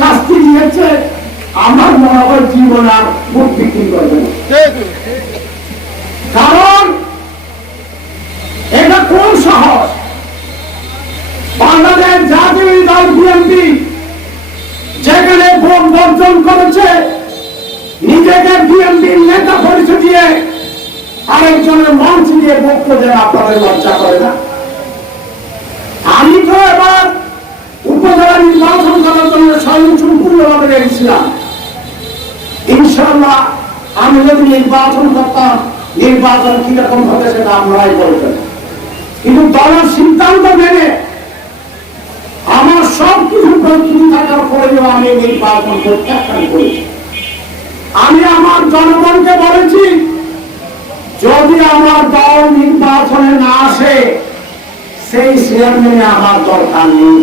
শাস্তি দিয়েছে, আমার মনে জীবন আর মুখ বিক্রি করবে কারণ, এটা কোন সাহস? বাংলাদেশ জাতীয় দল বিএনপি, যেখানে ভোট বর্জন করেছে, নিজেকে বিএনপির নেতা পরিচয় দিয়ে আরেকজনের মঞ্চ দিয়ে বক্তব্য দেন আপনাদের লজ্জা করে না। আমি তো এবার উপজেলা নির্বাচন করার জন্য স্বয়ং সম্পূর্ণভাবে রেখেছিলাম। ইনশাল্লাহ আমি যদি নির্বাচন করতাম নির্বাচন কীরকম হবে সেটা আপনারাই বলবেন। কিন্তু দলের সিদ্ধান্ত মেনে আমার সব কিছু প্রস্তুতি থাকার পরেও আমি নির্বাচন প্রত্যাখ্যান করেছি। আমি আমার জনগণকে বলেছি যদি আমার দল নির্বাচনে না আসে, সেই চেয়ারম্যানে আমার দরকার নেই।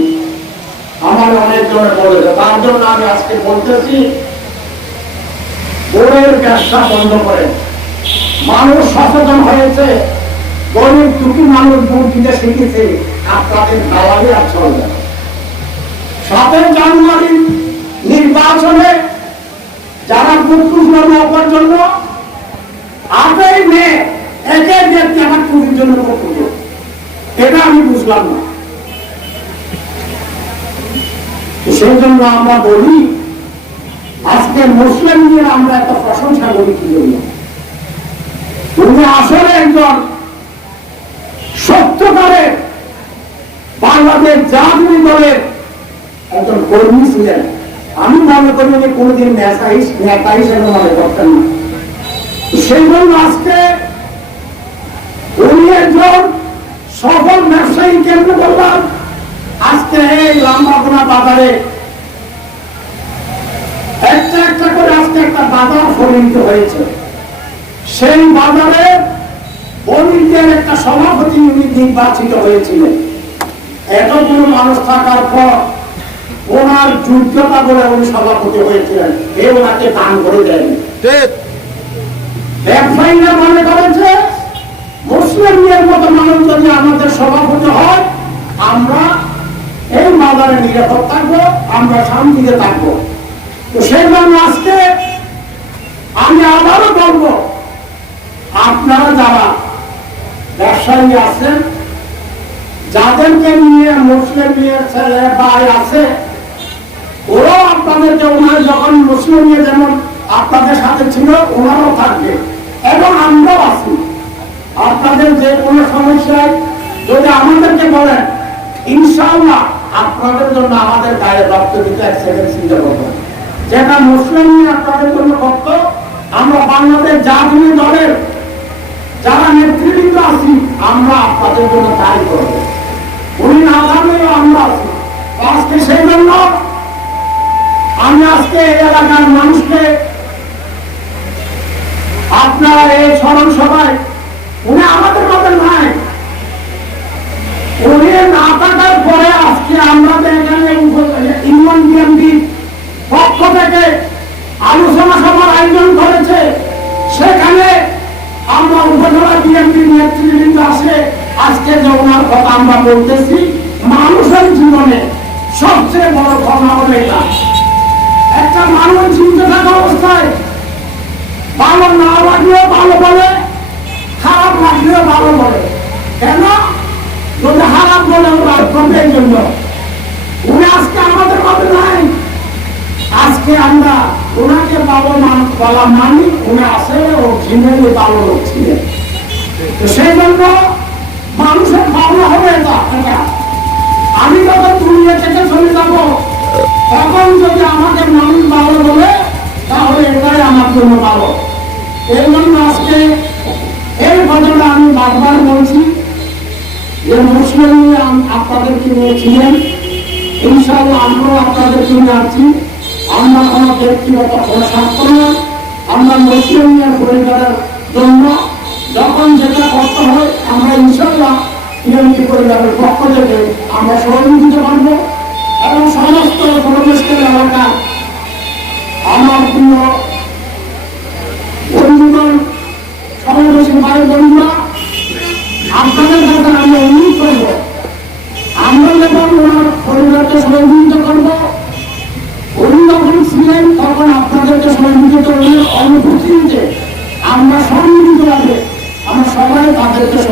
আমার অনেক জনে বলেছে, তার জন্য আমি আজকে বলতেছি, বোর্ডের ব্যবসা বন্ধ করে। মানুষ সচেতন হয়েছে, গরিব দুঃখী মানুষ ভোট দিতে শিখেছে আপনাদের দালালি আর চলবে সাতের জানুয়ারি নির্বাচনে যারা ভোট নেওয়ার জন্য আটই মে, একে ব্যক্তি আমার খুঁজির জন্য ভোট এটা আমি বুঝলাম না। সেই জন্য আমরা বলি, আজকে মুসলিম নিয়ে আমরা একটা প্রশংসা করি কি জন্য? উনি আসলে একজন সত্যকারের বাংলাদেশ জাতীয় দলের একজন কর্মী ছিলেন। আমি মনে করি যে কোনোদিন নেতা হিসেবে মনে করতেন না। সেই জন্য আজকে উনি একজন সফল ব্যবসায়ী কেন্দ্র করলাম আজকে এই লাম্বাপনা বাজারে একটা একটা করে আজকে একটা বাজার পরিণত হয়েছে। সেই বাজারে বণিকদের একটা সভাপতি উনি নির্বাচিত হয়েছিলেন। এতগুলো মানুষ থাকার পর ওনার যোগ্যতা বলে উনি সভাপতি হয়েছিলেন। এ ওনাকে দান করে দেন ব্যবসায়ীরা মনে করেছে মুসলিমের মতো মানুষ আমাদের সভাপতি হয়, আমরা এই বাজারে নিরাপদ থাকব, আমরা শান্তিতে থাকব। সেই জন্য আমি আবারও বলব, আপনারা যারা ব্যবসায়ী আছেন, যাদেরকে নিয়ে মুসলিম ছেলে ভাই আছে, ওরাও আপনাদেরকে যখন মুসলিম যেমন আপনাদের সাথে ছিল, ওনারাও থাকবে। এবং আমরাও আছি। আপনাদের যে কোনো সমস্যায় যদি আমাদেরকে বলেন, ইনশাআল্লাহ আপনাদের জন্য আমাদের গায়ে রক্ত দিতে এক সেকেন্ড চিন্তা করব যেটা মুসলিম আপনাদের জন্য রক্ত, আমরা বাংলাদেশ জাতীয় দলের যারা নেতৃবৃন্দ আছি, আমরা আপনাদের জন্য তাই করব। উনি না থাকলেও আমরা আছি। আজকে সেই জন্য আমি আজকে এই এলাকার মানুষকে আপনারা এই স্মরণ সভায়, উনি আমাদের মধ্যে নাই উনি না থাকার পরে আজকে আমাদের এখানে ইউনিয়ন বিএনপি পক্ষ থেকে আলোচনা সভার আয়োজন করেছে। সেখানে আমরা উপজেলা বিএনপির নেতৃবৃন্দ আছে আজকে যে ওনার কথা আমরা বলতেছি, মানুষের জীবনে সবচেয়ে বড় ঘটনা হলো এটা একটা মানুষ চিন্তা থাকা অবস্থায় ভালো না লাগলেও ভালো বলে, খারাপ লাগলেও ভালো বলে। কেন? যদি খারাপ বলে এই জন্য। উনি আজকে আমাদের মধ্যে নাই। আজকে আমরা ওনাকে বাবা মান বলা মানি, উনি আসলে ও ঘিমেলে ভালো লোক ছিলেন। তো সেই জন্য মানুষের ভাবনা হবে এটা। আমি যখন দুনিয়া থেকে চলে যাব, তখন যদি আমাকে মানুষ ভালো বলে, তাহলে এটাই আমার জন্য ভালো। এর জন্য এই ঘটনা আমি বারবার বলছি যে মুসলিম আপনাদেরকে নিয়েছিলেন ইনশাআল্লাহ আমরাও আপনাদেরকে নিয়ে আছি আমরা কোনো ব্যক্তিগত স্বার্থ না আমরা মুসলিম নিয়ে পরিবারের জন্য যখন যেটা করতে হয়, আমরা ইনশাআল্লাহ বিএনপি পরিবারের পক্ষ থেকে আমরা সহযোগিতা করব এবং সমস্ত পরিবেশের এলাকা আমার প্রিয়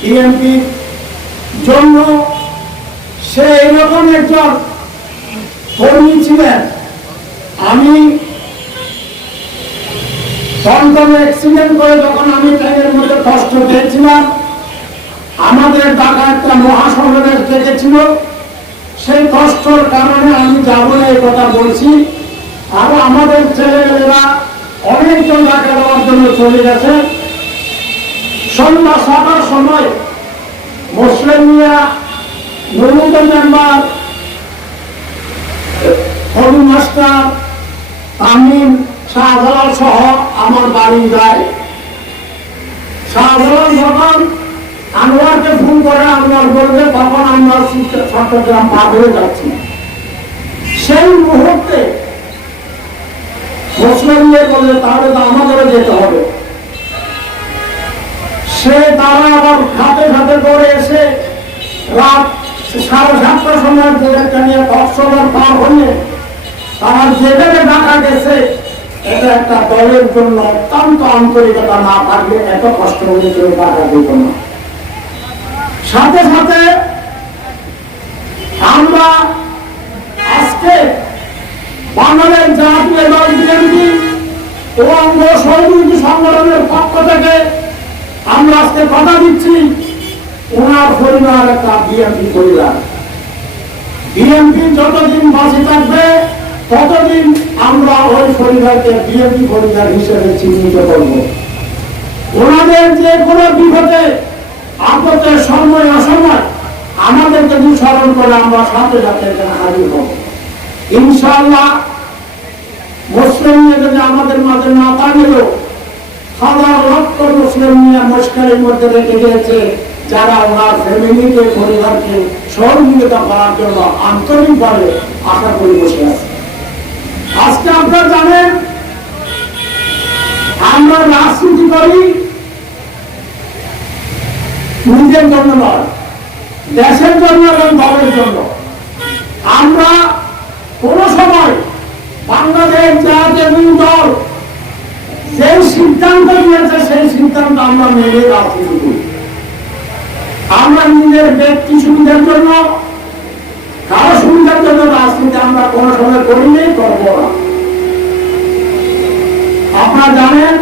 বিএনপির জন্য সে এরকম একজন কর্মী ছিলেন। আমি টমটমে অ্যাক্সিডেন্ট করে যখন আমি ট্রেনের মধ্যে কষ্ট পেয়েছিলাম, আমাদের ঢাকা একটা মহাসমাবেশ ডেকেছিল। সেই কষ্টর কারণে আমি যাব না, এই কথা বলছি। আর আমাদের ছেলেমেয়েরা অনেকজন ঢাকা দেওয়ার জন্য চলে গেছে। সন্ধ্যা ছটার সময় মুসলিম মিয়া নুরুদ্দিন মেম্বার হলু মাস্টার, তামিম, শাহজালাল সহ আমার বাড়ি যায়। শাহজালাল যখন আনোয়ারকে ফোন করে আনোয়ার বলবে তখন আমরা চট্টগ্রাম পার হয়ে যাচ্ছি সেই মুহূর্তে মুসলিম বললে, তাহলে তো আমাদেরও যেতে হবে। সে তারা আবার হাতে হাতে করে এসে রাত সাড়ে সাতটার সময় জেলেটা নিয়ে কক্সবাজার পার হলে তারা যেভাবে ডাকা গেছে, এটা একটা দলের জন্য অত্যন্ত আন্তরিকতা না থাকলে এত কষ্ট হলে কেউ টাকা দিত না। সাথে সাথে আমরা আজকে বাংলাদেশ জাতীয় দল বিএনপি সহযোগী সংগঠনের পক্ষ থেকে আমরা আজকে কথা দিচ্ছি ওনার পরিবার বিএনপি পরিবার। বিএনপি যতদিন থাকবে, ততদিন আমরা ওই পরিবারকে বিএনপি পরিবার হিসেবে চিহ্নিত করব। ওনাদের যে কোনো বিপদে আপদের সময়, অসময়, আমাদেরকে অনুসরণ করে আমরা সাথে সাথে এখানে হাজির হব। ইনশাআল্লাহ, মুসলিম যদি আমাদের মাঝে না যারা ওনার ফ্যামিলিকে, পরিবারকে সহযোগিতা আশা করে আজকে আপনারা জানেন, আমরা রাজনীতি করি, নিজের জন্য নয়, দেশের জন্য এবং দলের জন্য। আমরা কোন সময় বাংলাদেশ জাতীয় দল সেই সিদ্ধান্ত নিয়েছে, সেই সিদ্ধান্ত আমরা মেনে করি। আমরা নিজের ব্যক্তি সুবিধার জন্য, কারও সুবিধার জন্য রাজনীতি আমরা কোন সময় করিনি করব না। আপনারা জানেন,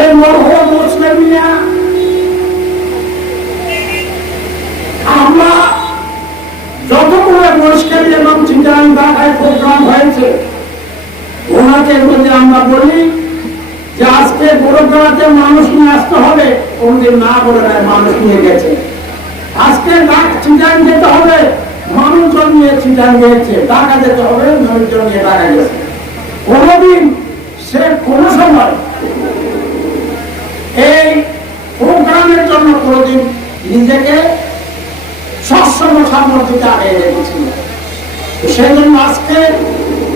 এই মরহুম মুসলিম আমরা যতগুলো মুশকিল এবং চিন্তান ঢাকায় প্রোগ্রাম হয়েছে ওনাকে যদি আমরা বলি যে আজকে বড়োগ্রাতে মানুষ নিয়ে আসতে হবে, কোনদিন না বলে দেয় মানুষ নিয়ে গেছে। আজকে চিটান যেতে হবে, মানুষজন নিয়ে গিয়েছে, টাকা যেতে হবে, মানুষজন নিয়ে টাকা গেছে। কোনদিন সে কোনো সময় এই প্রোগ্রামের জন্য কোনদিন নিজেকে সৎসঙ্গ সামর্থ্যকে আগে রেখেছিল সেই আজকে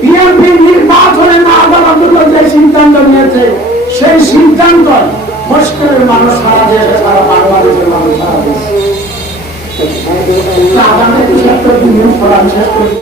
বিএনপি নির্বাচনে না জন্য যে সিদ্ধান্ত নিয়েছে, সেই সিদ্ধান্ত মুশকিলের মানুষ সারা দেশে, সারা বাংলাদেশের মানুষ সারা দেশে। আগামী শেষ করি